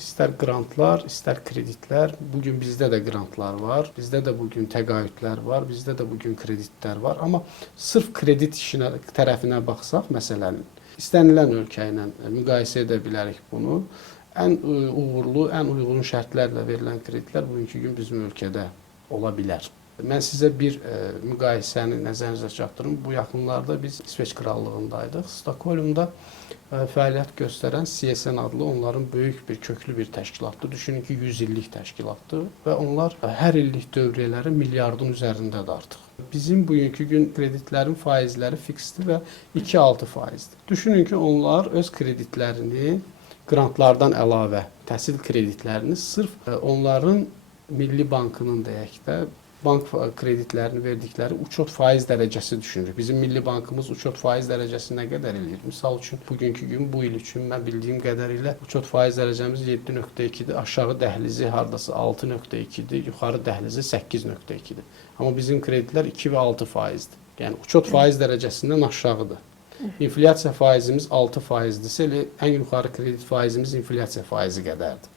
İstər qrantlar, istər kreditlər. Bugün bizdə də qrantlar var, bizdə də bugün təqaüdlər var, bizdə də bugün kreditlər var. Amma sırf kredit işinə tərəfinə baxsaq məsələnin, istənilən ölkə ilə müqayisə edə bilərik bunu. Ən uğurlu, ən uyğun şərtlərlə verilən kreditlər bugünkü gün bizim ölkədə ola bilər. Mən sizə bir müqayisəni nəzərinizə çatdırım. Bu yaxınlarda biz İsveç Krallığındaydıq. Stokholmda fəaliyyət göstərən CSN adlı onların böyük bir, köklü bir təşkilatdır. Düşünün ki, 100 illik təşkilatdır və onlar hər illik dövriyyələri milyardın üzərindədir artıq. Bizim bugünkü gün kreditlərin faizləri fiksdir və 2,6%-dir. Düşünün ki, onlar öz kreditlərini qrantlardan əlavə təhsil kreditlərini sırf onların Milli Bankının deyək də bank kreditlərini verdikləri uçot faiz dərəcəsi düşünürük. Bizim Milli Bankımız uçot faiz dərəcəsi nə qədər eləyir? Misal üçün, bugünkü gün, bu il üçün mən bildiyim qədərilə uçot faiz dərəcəmiz 7,2-dir, aşağı dəhlizi hardasa 6,2-dir, yuxarı dəhlizi 8,2-dir. Amma bizim kreditlər 2 və 6%-dir. Yəni, uçot faiz dərəcəsindən aşağıdır. İnflyasiya faizimiz 6%-dirsə, elə ən yuxarı kredit faizimiz inflyasiya faizi qədərdir.